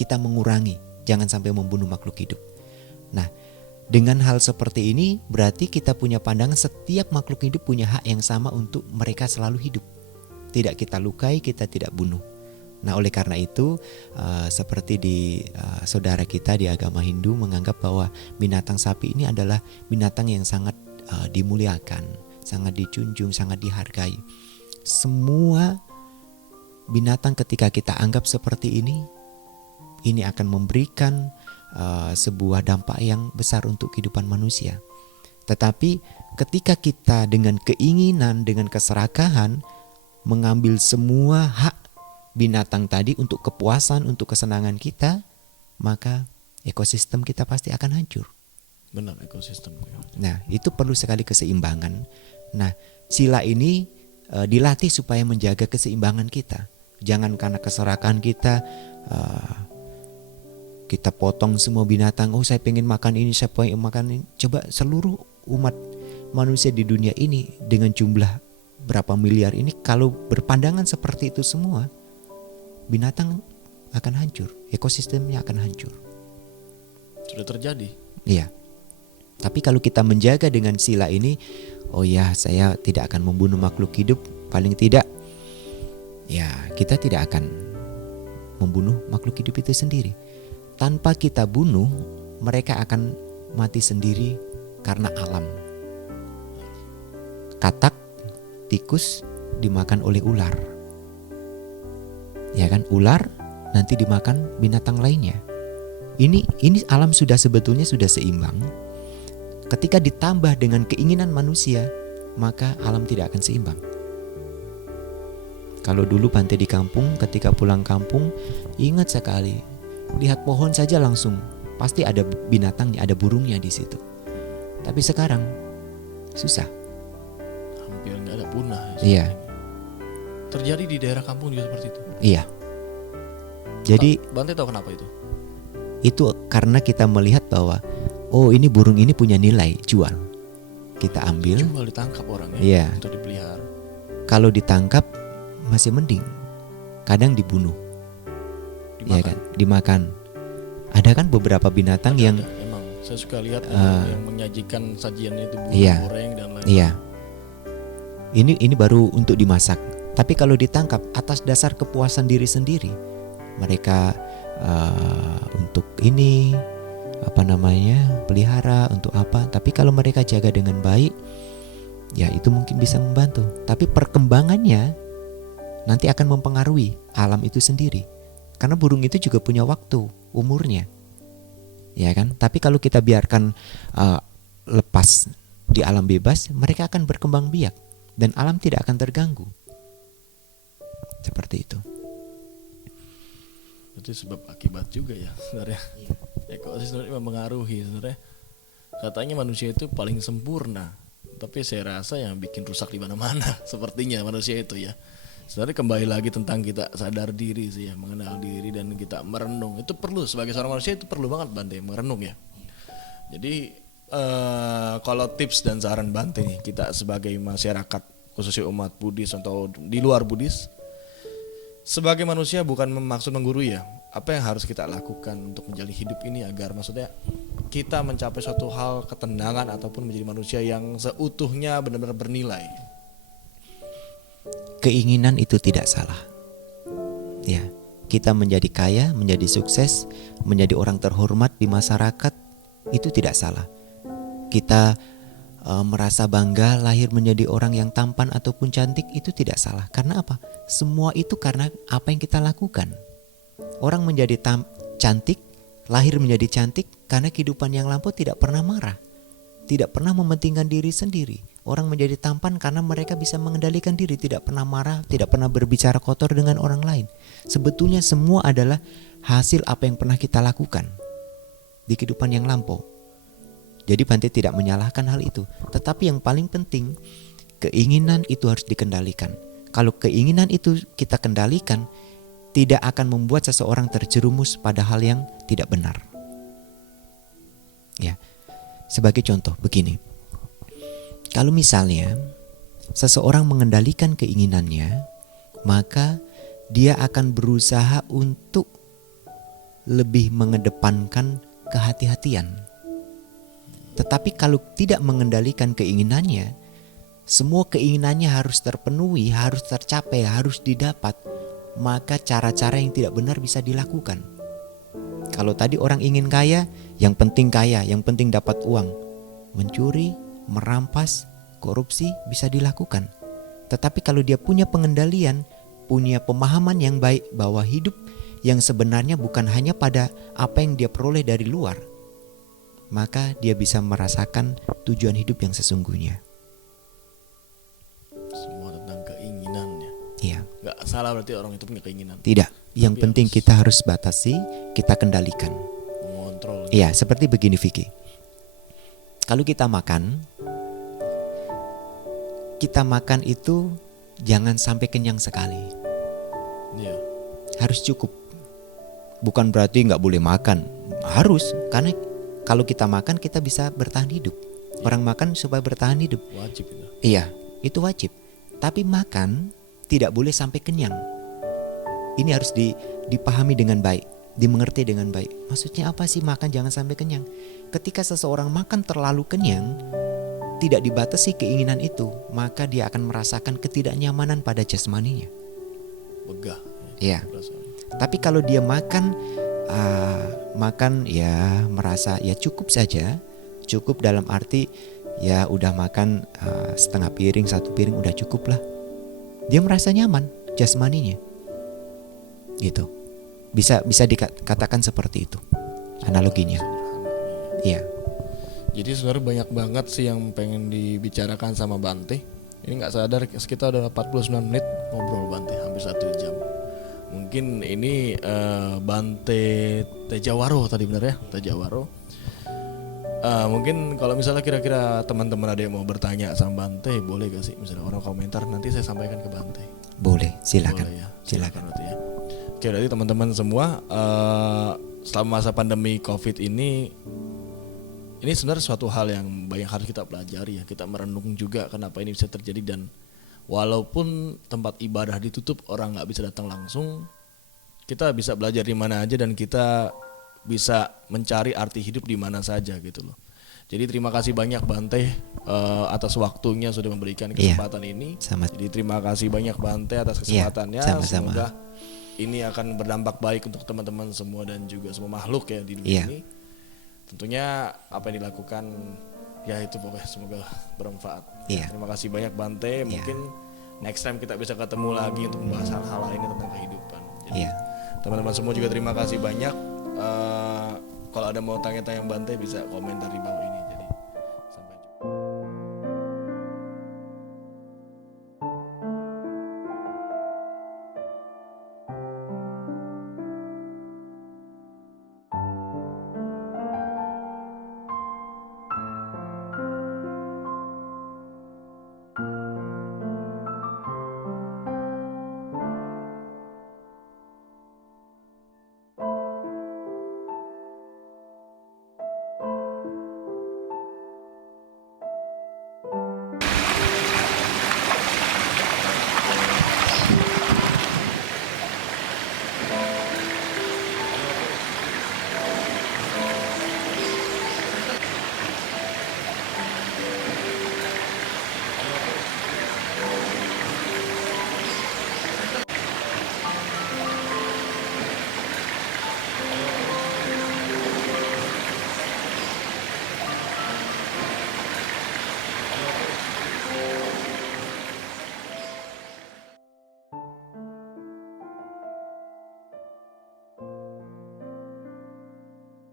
Kita mengurangi, jangan sampai membunuh makhluk hidup. Nah, dengan hal seperti ini berarti kita punya pandangan setiap makhluk hidup punya hak yang sama untuk mereka selalu hidup. Tidak kita lukai, kita tidak bunuh. Nah, oleh karena itu seperti di saudara kita di agama Hindu menganggap bahwa binatang sapi ini adalah binatang yang sangat dimuliakan, sangat dijunjung, sangat dihargai. Semua binatang ketika kita anggap seperti ini akan memberikan sebuah dampak yang besar untuk kehidupan manusia. Tetapi ketika kita dengan keinginan, dengan keserakahan mengambil semua hak binatang tadi untuk kepuasan, untuk kesenangan kita, maka ekosistem kita pasti akan hancur. Benar, ekosistem. Nah, itu perlu sekali keseimbangan. Nah, sila ini dilatih supaya menjaga keseimbangan kita. Jangan karena keserakahan kita potong semua binatang. Oh, saya pengen makan ini, saya pengen makan ini. Coba seluruh umat manusia di dunia ini dengan jumlah berapa miliar ini, kalau berpandangan seperti itu semua, binatang akan hancur, ekosistemnya akan hancur. Sudah terjadi. Iya. Tapi kalau kita menjaga dengan sila ini, oh ya, saya tidak akan membunuh makhluk hidup, paling tidak ya kita tidak akan membunuh makhluk hidup itu sendiri. Tanpa kita bunuh, mereka akan mati sendiri karena alam. Katak, tikus dimakan oleh ular. Ya kan, ular nanti dimakan binatang lainnya. Ini alam sebetulnya sudah seimbang. Ketika ditambah dengan keinginan manusia, maka alam tidak akan seimbang. Kalau dulu Bante di kampung, ketika pulang kampung, ingat sekali, lihat pohon saja langsung pasti ada binatangnya, ada burungnya di situ. Tapi sekarang susah. Hampir nggak ada, punah. Iya. Terjadi di daerah kampung juga seperti itu. Iya. Jadi Bante tahu kenapa itu? Itu karena kita melihat bahwa oh, ini burung ini punya nilai jual. Kita ambil. Jual, ditangkap orangnya. Iya. Untuk dipelihara. Kalau ditangkap masih mending. Kadang dibunuh. Ya kan, dimakan. Ada kan beberapa binatang yang emang saya suka lihat yang menyajikan sajiannya itu burung goreng dan lain-lain. Iya. Ini baru untuk dimasak. Tapi kalau ditangkap atas dasar kepuasan diri sendiri, mereka untuk ini pelihara untuk apa. Tapi kalau mereka jaga dengan baik, ya itu mungkin bisa membantu. Tapi perkembangannya nanti akan mempengaruhi alam itu sendiri. Karena burung itu juga punya waktu, umurnya. Ya kan? Tapi kalau kita biarkan lepas di alam bebas, mereka akan berkembang biak dan alam tidak akan terganggu. Seperti itu. Itu sebab akibat juga ya sebenarnya. Ekosistem itu mempengaruhi sebenarnya. Katanya manusia itu paling sempurna, tapi saya rasa yang bikin rusak di mana-mana sepertinya manusia itu ya. Sebenarnya kembali lagi tentang kita sadar diri sih ya, mengenal diri dan kita merenung. Itu perlu, sebagai seorang manusia itu perlu banget Bante merenung ya. Jadi kalau tips dan saran Bante nih, kita sebagai masyarakat khususnya umat Buddhis atau di luar Buddhis, sebagai manusia bukan maksud menggurui ya, apa yang harus kita lakukan untuk menjalani hidup ini agar maksudnya kita mencapai suatu hal ketenangan ataupun menjadi manusia yang seutuhnya benar-benar bernilai. Keinginan itu tidak salah. Ya, kita menjadi kaya, menjadi sukses, menjadi orang terhormat di masyarakat, itu tidak salah. Kita merasa bangga lahir menjadi orang yang tampan ataupun cantik, itu tidak salah. Karena apa? Semua itu karena apa yang kita lakukan. Orang menjadi cantik, lahir menjadi cantik karena kehidupan yang lampau tidak pernah marah, tidak pernah mementingkan diri sendiri. Orang menjadi tampan karena mereka bisa mengendalikan diri, tidak pernah marah, tidak pernah berbicara kotor dengan orang lain. Sebetulnya semua adalah hasil apa yang pernah kita lakukan di kehidupan yang lampau. Jadi Bante tidak menyalahkan hal itu. Tetapi yang paling penting, keinginan itu harus dikendalikan. Kalau keinginan itu kita kendalikan, tidak akan membuat seseorang terjerumus pada hal yang tidak benar. Ya, sebagai contoh begini. Kalau misalnya seseorang mengendalikan keinginannya, maka dia akan berusaha untuk lebih mengedepankan kehati-hatian. Tetapi kalau tidak mengendalikan keinginannya, semua keinginannya harus terpenuhi, harus tercapai, harus didapat, maka cara-cara yang tidak benar bisa dilakukan. Kalau tadi orang ingin kaya, yang penting dapat uang. Mencuri, merampas, korupsi bisa dilakukan. Tetapi kalau dia punya pengendalian, punya pemahaman yang baik bahwa hidup yang sebenarnya bukan hanya pada apa yang dia peroleh dari luar, maka dia bisa merasakan tujuan hidup yang sesungguhnya. Semua tentang keinginannya. Iya. Gak salah berarti orang itu punya keinginan. Tidak. Yang Tapi penting kita harus batasi, kita kendalikan. Mengontrol. Iya, seperti begini Vicky. Kalau kita makan itu jangan sampai kenyang sekali. Iya. Harus cukup. Bukan berarti nggak boleh makan. Harus, karena kalau kita makan kita bisa bertahan hidup. Orang makan supaya bertahan hidup. Wajib itu. Iya, itu wajib. Tapi makan tidak boleh sampai kenyang. Ini harus dipahami dengan baik, dimengerti dengan baik. Maksudnya apa sih makan jangan sampai kenyang? Ketika seseorang makan terlalu kenyang, tidak dibatasi keinginan itu, maka dia akan merasakan ketidaknyamanan pada jasmaninya. Begah. Iya. Tapi kalau dia makan ya merasa ya cukup saja, cukup dalam arti ya udah makan setengah piring, satu piring udah cukup lah. Dia merasa nyaman jasmaninya. Gitu. Bisa dikatakan seperti itu analoginya. Iya. Jadi sebenarnya banyak banget sih yang pengen dibicarakan sama Bante. Ini nggak sadar sekitar udah 49 menit ngobrol Bante, hampir 1 jam. Mungkin ini Bante Tejawaro tadi benar ya, Tejawaro. Mungkin kalau misalnya kira-kira teman-teman ada yang mau bertanya sama Bante, boleh gak sih misalnya orang komentar nanti saya sampaikan ke Bante. Boleh, silakan. Boleh ya, silakan. berarti ya. Oke, berarti teman-teman semua selama masa pandemi Covid ini sebenarnya suatu hal yang banyak harus kita pelajari ya. Kita merenung juga kenapa ini bisa terjadi, dan walaupun tempat ibadah ditutup, orang nggak bisa datang langsung, kita bisa belajar di mana aja dan kita bisa mencari arti hidup di mana saja gitu loh. Jadi terima kasih banyak Bante atas waktunya sudah memberikan kesempatan ini. Jadi terima kasih banyak Bante atas kesempatannya. Sama-sama. Semoga ini akan berdampak baik untuk teman-teman semua dan juga semua makhluk ya di dunia ini. Tentunya apa yang dilakukan ya itu pokoknya semoga bermanfaat. Terima kasih banyak Bante. Mungkin next time kita bisa ketemu lagi untuk membahas hal-hal lainnya tentang kehidupan. Jadi teman-teman semua juga terima kasih banyak. Kalau ada mau tanya-tanya Bante bisa komentar di bawah ini.